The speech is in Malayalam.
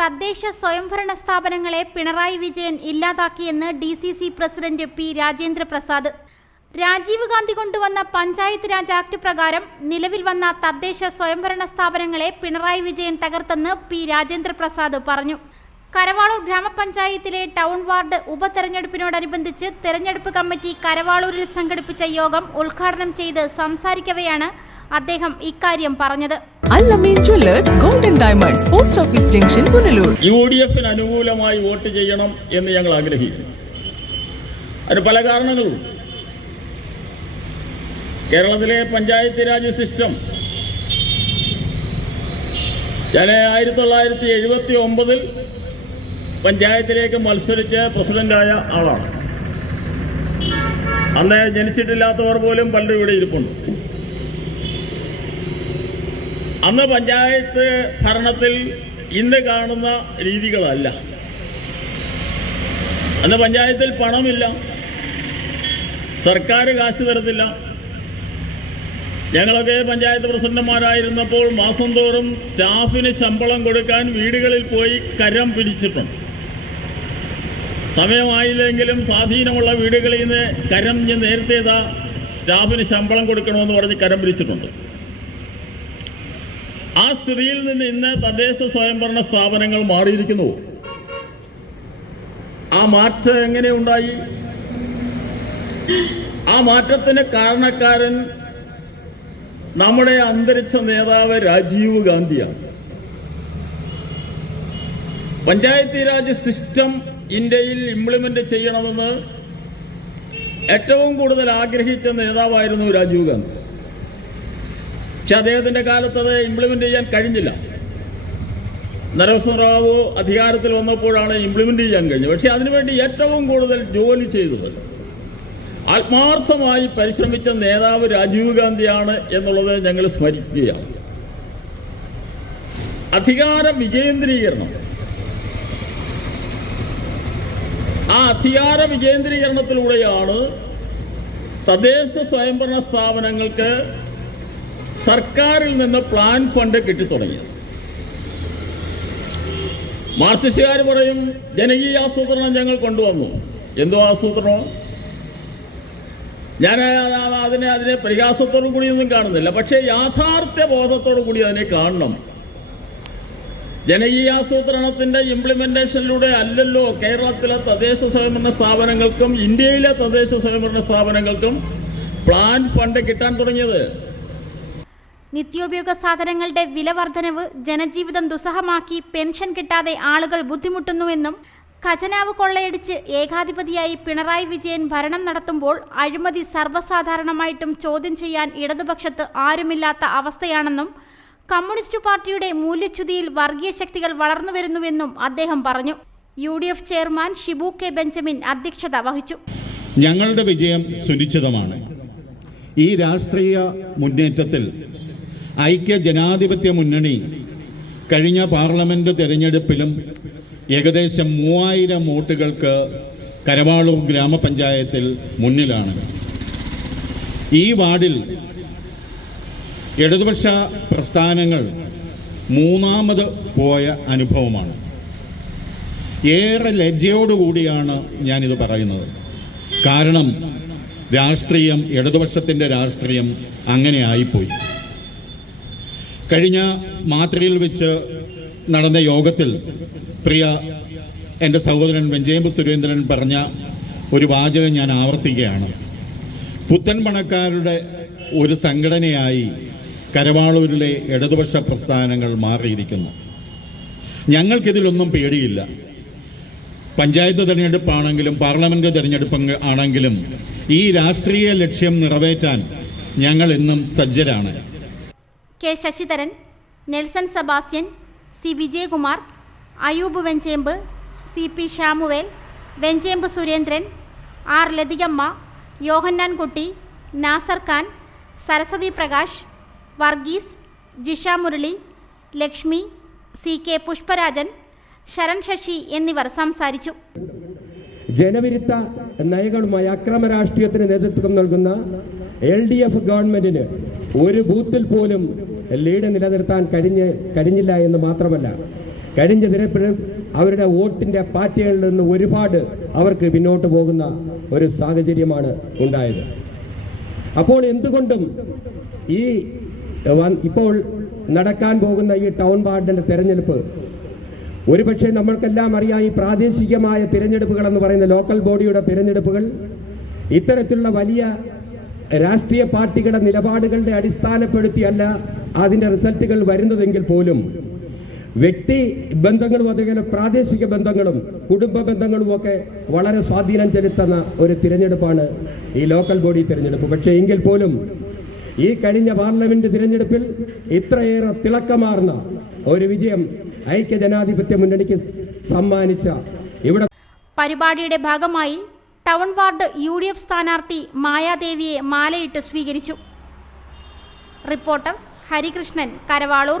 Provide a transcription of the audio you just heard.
തദ്ദേശ സ്വയംഭരണ സ്ഥാപനങ്ങളെ Pinarayi Vijayan ഇല്ലാതാക്കിയെന്ന് D C C president P Rajendra Prasad. Rajiv Gandhi കൊണ്ടുവന്ന പഞ്ചായത്ത് രാജ് ആക്ട് പ്രകാരം നിലവിൽ വന്ന തദ്ദേശ സ്വയംഭരണ സ്ഥാപനങ്ങളെ പിണറായി വിജയൻ തകർത്തെന്ന് പി രാജേന്ദ്ര പ്രസാദ് പറഞ്ഞു. കരവാളൂർ ഗ്രാമപഞ്ചായത്തിലെ ടൗൺ വാർഡ് ഉപതെരഞ്ഞെടുപ്പിനോടനുബന്ധിച്ച് തെരഞ്ഞെടുപ്പ് കമ്മിറ്റി കരവാളൂരിൽ സംഘടിപ്പിച്ച യോഗം ഉദ്ഘാടനം ചെയ്ത് സംസാരിക്കവെയാണ് അദ്ദേഹം ഇക്കാര്യം പറഞ്ഞത്. Allameen jewellers golden diamonds post office junction Punalur U D എഫിന് അനുകൂലമായി വോട്ട് ചെയ്യണം എന്ന് ഞങ്ങൾ ആഗ്രഹിക്കുന്നു. അതിന് പല കാരണങ്ങളും. കേരളത്തിലെ പഞ്ചായത്ത് രാജ് സിസ്റ്റം ഞാൻ ആയിരത്തി തൊള്ളായിരത്തി എഴുപത്തി ഒമ്പതിൽ പഞ്ചായത്തിലേക്ക് മത്സരിച്ച് പ്രസിഡന്റായ ആളാണ്. അന്ന് ജനിച്ചിട്ടില്ലാത്തവർ പോലും പലരും ഇവിടെ ഇരിപ്പുണ്ട്. അന്ന് പഞ്ചായത്ത് ഭരണത്തിൽ ഇന്ന് കാണുന്ന രീതികളല്ല. അന്ന് പഞ്ചായത്തിൽ പണമില്ല. സർക്കാർ കാശ് തരത്തില്ല. ഞങ്ങളൊക്കെ പഞ്ചായത്ത് പ്രസിഡന്റുമാരായിരുന്നപ്പോൾ മാസം തോറും സ്റ്റാഫിന് ശമ്പളം കൊടുക്കാൻ വീടുകളിൽ പോയി കരം പിരിച്ചിട്ടുണ്ട് സമയമായില്ലെങ്കിലും സ്വാധീനമുള്ള വീടുകളിൽ നിന്ന് കരം ഞാൻ നേരത്തെ സ്റ്റാഫിന് ശമ്പളം കൊടുക്കണമെന്ന് പറഞ്ഞ് കരം പിരിച്ചിട്ടുണ്ട് ആ സ്ഥിതിയിൽ നിന്ന് ഇന്ന് തദ്ദേശ സ്വയംഭരണ സ്ഥാപനങ്ങൾ മാറിയിരിക്കുന്നു. ആ മാറ്റം എങ്ങനെ ഉണ്ടായി? ആ മാറ്റത്തിന് കാരണക്കാരൻ നമ്മുടെ അന്തരിച്ച നേതാവ് രാജീവ് ഗാന്ധിയാണ്. പഞ്ചായത്തി രാജ് സിസ്റ്റം ഇന്ത്യയിൽ ഇംപ്ലിമെന്റ് ചെയ്യണമെന്ന് ഏറ്റവും കൂടുതൽ ആഗ്രഹിച്ച നേതാവായിരുന്നു രാജീവ് ഗാന്ധി. പക്ഷെ അദ്ദേഹത്തിന്റെ കാലത്ത് അത് ഇംപ്ലിമെന്റ് ചെയ്യാൻ കഴിഞ്ഞില്ല. നരസിംഹറാവു അധികാരത്തിൽ വന്നപ്പോഴാണ് ഇംപ്ലിമെന്റ് ചെയ്യാൻ കഴിഞ്ഞത്. പക്ഷെ അതിനുവേണ്ടി ഏറ്റവും കൂടുതൽ ജോലി ചെയ്തത് ആത്മാർത്ഥമായി പരിശ്രമിച്ച നേതാവ് രാജീവ് ഗാന്ധിയാണ് എന്നുള്ളത് ഞങ്ങൾ സ്മരിക്കുകയാണ്. അധികാര വികേന്ദ്രീകരണം. ആ അധികാര വികേന്ദ്രീകരണത്തിലൂടെയാണ് തദ്ദേശ സ്വയംഭരണ സ്ഥാപനങ്ങൾക്ക് സർക്കാരിൽ നിന്ന് പ്ലാൻ ഫണ്ട് കിട്ടിത്തുടങ്ങിയത് മാർക്സിസ്റ്റുകാർ പറയും ജനകീയ ആസൂത്രണം ഞങ്ങൾ കൊണ്ടുവന്നു. എന്തോ ആസൂത്രണം? ഞാൻ അതിനെ അതിനെ പരിഹാസത്തോടു കൂടിയൊന്നും കാണുന്നില്ല. പക്ഷേ യാഥാർത്ഥ്യ ബോധത്തോടു കൂടി അതിനെ കാണണം. ജനകീയാസൂത്രണത്തിന്റെ ഇംപ്ലിമെന്റേഷനിലൂടെ അല്ലല്ലോ കേരളത്തിലെ തദ്ദേശ സ്വയംഭരണ സ്ഥാപനങ്ങൾക്കും ഇന്ത്യയിലെ തദ്ദേശ സ്വയംഭരണ സ്ഥാപനങ്ങൾക്കും പ്ലാൻ ഫണ്ട് കിട്ടാൻ തുടങ്ങിയത്. നിത്യോപയോഗ സാധനങ്ങളുടെ വില വർധനവ് ജനജീവിതം ദുസ്സഹമാക്കി പെൻഷൻ കിട്ടാതെ ആളുകൾ ബുദ്ധിമുട്ടുന്നുവെന്നും ഖജനാവ് കൊള്ളയടിച്ച് ഏകാധിപതിയായി പിണറായി വിജയൻ ഭരണം നടത്തുമ്പോൾ അഴിമതി സർവസാധാരണമായിട്ടും ചോദ്യം ചെയ്യാൻ ഇടതുപക്ഷത്ത് ആരുമില്ലാത്ത അവസ്ഥയാണെന്നും കമ്മ്യൂണിസ്റ്റ് പാർട്ടിയുടെ മൂല്യച്യുതിയിൽ വർഗീയ ശക്തികൾ വളർന്നു വരുന്നുവെന്നും അദ്ദേഹം പറഞ്ഞു. U D F chairman Shibu K Benjamin അധ്യക്ഷത വഹിച്ചു. ഞങ്ങളുടെ വിജയം സുനിശ്ചിതമാണ്. ഈ രാഷ്ട്രീയ മുന്നേറ്റത്തിൽ ഐക്യ ജനാധിപത്യ മുന്നണി. കഴിഞ്ഞ പാർലമെന്റ് തെരഞ്ഞെടുപ്പിലും ഏകദേശം മൂവായിരം വോട്ടുകൾക്ക് കരവാളൂർ ഗ്രാമപഞ്ചായത്തിൽ മുന്നിലാണ്. ഈ വാർഡിൽ ഇടതുപക്ഷ പ്രസ്ഥാനങ്ങൾ മൂന്നാമത് പോയ അനുഭവമാണ്. ഏറെ ലജ്ജയോടുകൂടിയാണ് ഞാനിത് പറയുന്നത്. കാരണം രാഷ്ട്രീയം ഇടതുപക്ഷത്തിന്റെ രാഷ്ട്രീയം അങ്ങനെ ആയിപ്പോയി കഴിഞ്ഞ മാത്രയിൽ വെച്ച് നടന്ന യോഗത്തിൽ പ്രിയ എന്റെ സഹോദരൻ വെഞ്ചേമ്പ് സുരേന്ദ്രൻ പറഞ്ഞ ഒരു വാചകം ഞാൻ ആവർത്തിക്കുകയാണ്. പുത്തൻ പണക്കാരുടെ ഒരു സംഘടനയായി കരവാളൂരിലെ ഇടതുപക്ഷ പ്രസ്ഥാനങ്ങൾ മാറിയിരിക്കുന്നു. ഞങ്ങൾക്കിതിലൊന്നും പേടിയില്ല. പഞ്ചായത്ത് തെരഞ്ഞെടുപ്പാണെങ്കിലും പാർലമെന്റ് തെരഞ്ഞെടുപ്പ് ആണെങ്കിലും ഈ രാഷ്ട്രീയ ലക്ഷ്യം നിറവേറ്റാൻ ഞങ്ങൾ എന്നും സജ്ജരാണ്. K Sasidharan Nelson Sebastian C Vijayakumar Ayoob Venchembu C P Samuel Venchembu Surendran R Lathikamma Yohannan Kutty Nasar Khan Saraswathi Prakash Varghese Jisha Murali Lakshmi C K Pushparajan Saran Sasi എന്നിവർ സംസാരിച്ചു. ജനവിരുദ്ധ നയങ്ങളുമായി അക്രമ രാഷ്ട്രീയത്തിന് നേതൃത്വം നൽകുന്ന എൽ ഡി എഫ് ഗവൺമെന്റിന് ഒരു ബൂത്തിൽ പോലും ലീഡ് നിലനിർത്താൻ കഴിഞ്ഞ് കഴിഞ്ഞില്ല എന്ന് മാത്രമല്ല കഴിഞ്ഞ അവരുടെ വോട്ടിന്റെ പാർട്ടികളിൽ നിന്ന് ഒരുപാട് അവർക്ക് പിന്നോട്ട് പോകുന്ന ഒരു സാഹചര്യമാണ് ഉണ്ടായത്. അപ്പോൾ എന്തുകൊണ്ടും ഈ ഇപ്പോൾ നടക്കാൻ പോകുന്ന ഈ ടൗൺ വാർഡിന്റെ തെരഞ്ഞെടുപ്പ് ഒരുപക്ഷെ നമ്മൾക്കെല്ലാം അറിയാം ഈ പ്രാദേശികമായ തിരഞ്ഞെടുപ്പുകൾ എന്ന് പറയുന്ന ലോക്കൽ ബോഡിയുടെ തിരഞ്ഞെടുപ്പുകൾ ഇത്തരത്തിലുള്ള വലിയ രാഷ്ട്രീയ പാർട്ടികളുടെ നിലപാടുകളുടെ അടിസ്ഥാനപ്പെടുത്തിയല്ല അതിന്റെ റിസൾട്ടുകൾ വരുന്നതെങ്കിൽ പോലും. വ്യക്തി ബന്ധങ്ങളും അതുപോലെ പ്രാദേശിക ബന്ധങ്ങളും കുടുംബ ബന്ധങ്ങളും ഒക്കെ വളരെ സ്വാധീനം ചെലുത്തുന്ന ഒരു തിരഞ്ഞെടുപ്പാണ് ഈ ലോക്കൽ ബോഡി തിരഞ്ഞെടുപ്പ്. പക്ഷേ എങ്കിൽ പോലും ഈ കഴിഞ്ഞ പാർലമെന്റ് തിരഞ്ഞെടുപ്പിൽ ഇത്രയേറെ തിളക്കമാർന്ന ഒരു വിജയം ഐക്യ ജനാധിപത്യ മുന്നണിക്ക് സമ്മാനിച്ച ഇവിടെ പരിപാടിയുടെ ഭാഗമായി town ward U D F സ്ഥാനാർത്ഥി മായാദേവിയെ മാലയിട്ട് സ്വീകരിച്ചു. റിപ്പോർട്ടർ ഹരികൃഷ്ണൻ കരവാളൂർ.